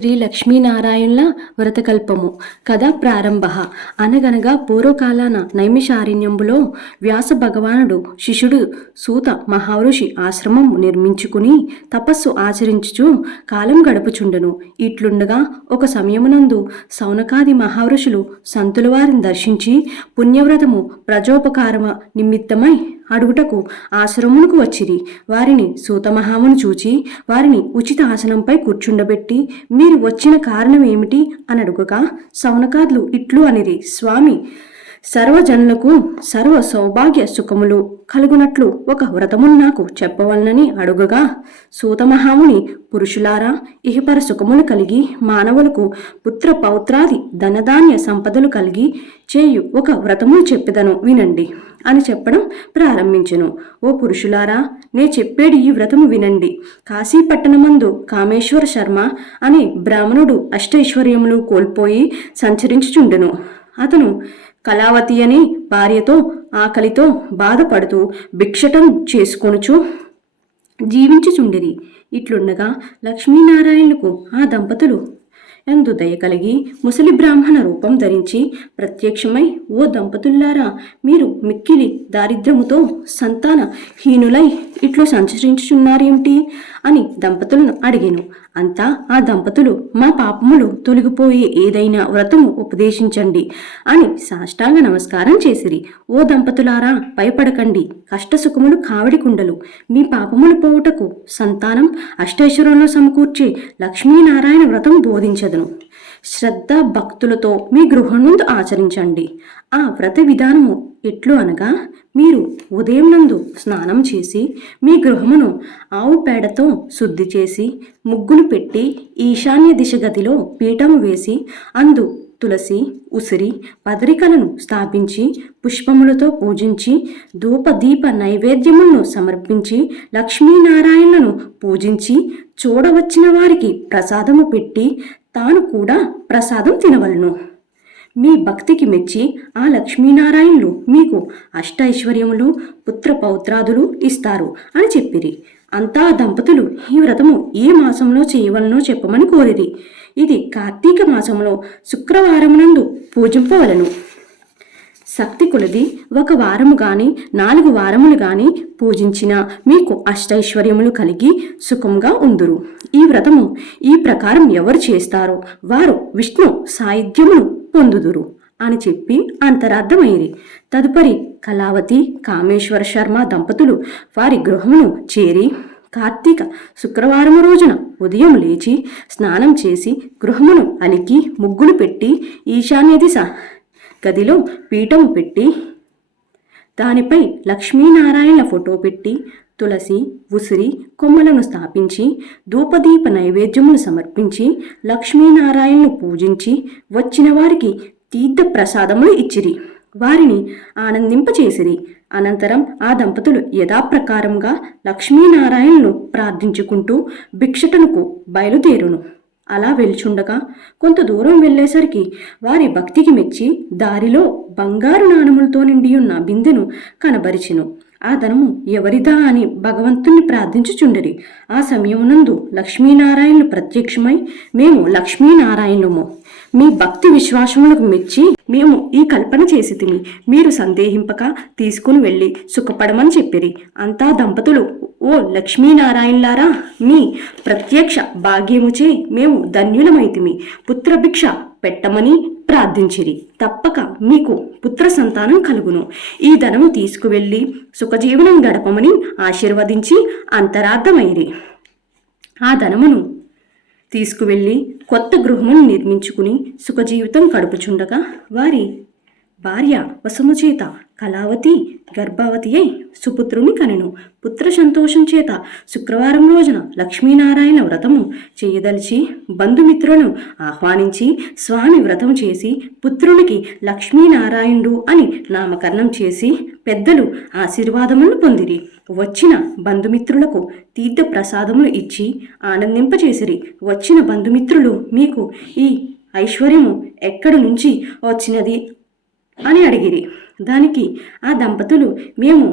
శ్రీ లక్ష్మీనారాయణుల వ్రతకల్పము కథ ప్రారంభ. అనగనగా పూర్వకాలాన నైమిషారణ్యంబులో వ్యాస భగవానుడు శిష్యుడు సూత మహారుషి ఆశ్రమం నిర్మించుకుని తపస్సు ఆచరించుచు కాలం గడుపుచుండెను. ఇట్లుండగా ఒక సమయమునందు సౌనకాది మహారుషులు సంతుల వారిని దర్శించి పుణ్యవ్రతము ప్రజోపకారమ నిమిత్తమై అడుగుటకు ఆశ్రమునకు వచ్చిరి. వారిని సూతమహామును చూచి వారిని ఉచిత ఆసనంపై కూర్చుండబెట్టి మీరు వచ్చిన కారణం ఏమిటి అని అడుగగా సౌనకాదులు ఇట్లు అనిరి, స్వామి, సర్వజనులకు సర్వ సౌభాగ్య సుఖములు కలుగునట్లు ఒక వ్రతమును నాకు చెప్పవలనని అడుగగా సూతమహాముని, పురుషులారా, ఇహపర సుఖములు కలిగి మానవులకు పుత్ర పౌత్రాది ధనధాన్య సంపదలు కలిగి చేయు ఒక వ్రతమును చెప్పెదను వినండి అని చెప్పడం ప్రారంభించెను. ఓ పురుషులారా, నే చెప్పేది ఈ వ్రతము వినండి. కాశీపట్టణమందు కామేశ్వర శర్మ అనే బ్రాహ్మణుడు అష్టైశ్వర్యములు కోల్పోయి సంచరించుచుండెను. అతను కళావతి అనే భార్యతో ఆకలితో బాధపడుతూ భిక్షటం చేసుకొనుచు జీవించుచుండిరి. ఇట్లుండగా లక్ష్మీనారాయణులకు ఆ దంపతులు ఎందు దయ కలిగి ముసలి బ్రాహ్మణ రూపం ధరించి ప్రత్యక్షమై, ఓ దంపతుల్లారా, మీరు మిక్కిలి దారిద్ర్యముతో సంతాన హీనులై ఇట్లు సంచరించుచున్నారేమిటి అని దంపతులను అడిగాను. అంతా ఆ దంపతులు, మా పాపములు తొలగిపోయే ఏదైనా వ్రతము ఉపదేశించండి అని సాష్టాంగ నమస్కారం చేసిరి. ఓ దంపతులారా, భయపడకండి, కష్టసుఖములు కావడి కుండలు. మీ పాపములు పోవుటకు సంతానం అష్టైశ్వర్యంలో సమకూర్చే లక్ష్మీనారాయణ వ్రతం బోధించదును. శ్రద్ధ భక్తులతో మీ గృహం నందు ఆచరించండి. ఆ వ్రత విధానము ఎట్లు అనగా, మీరు ఉదయం నందు స్నానం చేసి మీ గృహమును ఆవు పేడతో శుద్ధి చేసి ముగ్గులు పెట్టి ఈశాన్య దిశ గదిలో పీఠము వేసి అందు తులసి, ఉసిరి, పదరికలను స్థాపించి పుష్పములతో పూజించి ధూపదీప నైవేద్యములను సమర్పించి లక్ష్మీనారాయణను పూజించి చూడవచ్చిన వారికి ప్రసాదము పెట్టి తాను కూడా ప్రసాదం తినవలను. మీ భక్తికి మెచ్చి ఆ లక్ష్మీనారాయణులు మీకు అష్టైశ్వర్యములు పుత్ర పౌత్రాదులు ఇస్తారు అని చెప్పిరి. అంతా దంపతులు ఈ వ్రతము ఏ మాసంలో చేయవలనో చెప్పమని కోరిరి. ఇది కార్తీక మాసంలో శుక్రవారమునందు పూజింపవలను. శక్తి కొలది ఒక వారము గాని 4 వారములు గాని పూజించినా మీకు అష్టైశ్వర్యములు కలిగి సుఖంగా ఉందురు. ఈ వ్రతము ఈ ప్రకారం ఎవరు చేస్తారో వారు విష్ణు సాయుధ్యమును పొందుదురు అని చెప్పి అంతరార్థమైంది. తదుపరి కళావతి కామేశ్వర శర్మ దంపతులు వారి గృహమును చేరి కార్తీక శుక్రవారము రోజున ఉదయం లేచి స్నానం చేసి గృహమును అలికి ముగ్గులు పెట్టి ఈశాన్య దిశ గదిలో పీఠము పెట్టి దానిపై లక్ష్మీనారాయణ ఫోటో పెట్టి తులసి, ఉసిరి కొమ్మలను స్థాపించి ధూపదీప నైవేద్యములు సమర్పించి లక్ష్మీనారాయణను పూజించి వచ్చిన వారికి తీర్థ ప్రసాదములు ఇచ్చిరి. వారిని ఆనందింపచేసిరి. అనంతరం ఆ దంపతులు యథాప్రకారంగా లక్ష్మీనారాయణను ప్రార్థించుకుంటూ భిక్షటనకు బయలుదేరును. అలా వెళ్చుండగా కొంత దూరం వెళ్ళేసరికి వారి భక్తికి మెచ్చి దారిలో బంగారు నాణములతో నిండి ఉన్న బిందెను కనబరిచెను. ఆ ధనము ఎవరిదా అని భగవంతుణ్ణి ప్రార్థించుచుండిరి. ఆ సమయమునందు లక్ష్మీనారాయణులు ప్రత్యక్షమై, మేము లక్ష్మీనారాయణులము, మీ భక్తి విశ్వాసములకు మెచ్చి మేము ఈ కల్పన చేసితిమి. మీరు సందేహింపక తీసుకుని వెళ్ళి సుఖపడమని చెప్పిరి. అంతా దంపతులు, ఓ లక్ష్మీనారాయణులారా, మీ ప్రత్యక్ష భాగ్యముచే మేము ధన్యులమైతిమి. పుత్రభిక్ష పెట్టమని ప్రార్థించిరి. తప్పక మీకు పుత్ర సంతానం కలుగును. ఈ ధనము తీసుకువెళ్ళి సుఖజీవనం గడపమని ఆశీర్వదించి అంతరార్థమైరి. ఆ ధనమును తీసుకువెళ్ళి కొత్త గృహమును నిర్మించుకుని సుఖజీవితం గడుపుచుండగా వారి భార్య వసుము చేత కళావతి గర్భవతి అయి సుపుత్రుని కనెను. పుత్ర సంతోషం చేత శుక్రవారం రోజున లక్ష్మీనారాయణ వ్రతము చేయదలిచి బంధుమిత్రులను ఆహ్వానించి స్వామి వ్రతం చేసి పుత్రునికి లక్ష్మీనారాయణుడు అని నామకరణం చేసి పెద్దలు ఆశీర్వాదములను పొందిరి. వచ్చిన బంధుమిత్రులకు తీర్థ ప్రసాదములు ఇచ్చి ఆనందింపచేసిరి. వచ్చిన బంధుమిత్రులు, మీకు ఈ ఐశ్వర్యము ఎక్కడి నుంచి వచ్చినది అని అడిగిరి. దానికి ఆ దంపతులు, మేము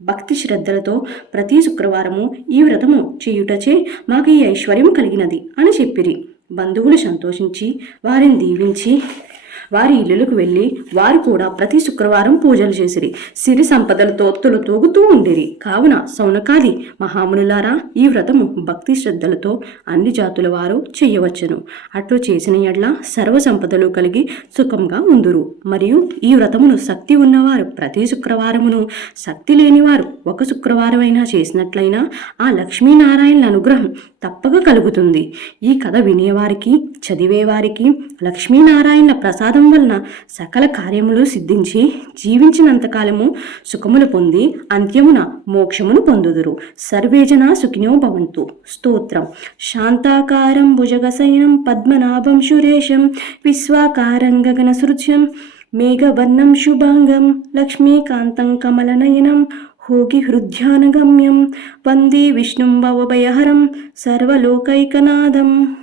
భక్తి శ్రద్ధలతో ప్రతి శుక్రవారము ఈ వ్రతము చేయుటచే మాకు ఈ ఐశ్వర్యం కలిగినది అని చెప్పిరి. బంధువులు సంతోషించి వారిని దీవించి వారి ఇల్లులకు వెళ్ళి వారు కూడా ప్రతి శుక్రవారం పూజలు చేసిరి. సిరి సంపదలతో తొలుతూగుతూ ఉండిరి. కావున సౌనకాది మహామునులారా, ఈ వ్రతము భక్తి శ్రద్ధలతో అన్ని జాతుల వారు చేయవచ్చును. అట్లు చేసిన ఎడ్ల సర్వ సంపదలు కలిగి సుఖంగా ఉందురు. మరియు ఈ వ్రతమును శక్తి ఉన్నవారు ప్రతి శుక్రవారమును, శక్తి లేనివారు ఒక శుక్రవారమైనా చేసినట్లయినా ఆ లక్ష్మీనారాయణుల అనుగ్రహం తప్పక కలుగుతుంది. ఈ కథ వినేవారికి, చదివేవారికి లక్ష్మీనారాయణ ప్రసాదం వలన సకల కార్యములు సిద్ధించి జీవించినంతకాలము సుఖములు పొంది అంత్యమున మోక్షమును పొందుదురు. సర్వేజన సుఖినో భవంతు. స్తోత్రం. శాంతాకారం భుజగశయనం పద్మనాభం సురేశం విశ్వాకారం గగనసృజ్యం మేఘవర్ణం శుభాంగం లక్ష్మీకాంతం కమలనయనం హోగి హృద్యానగమ్యం వందే విష్ణుం భవభయహరం సర్వలోకైకనాథం.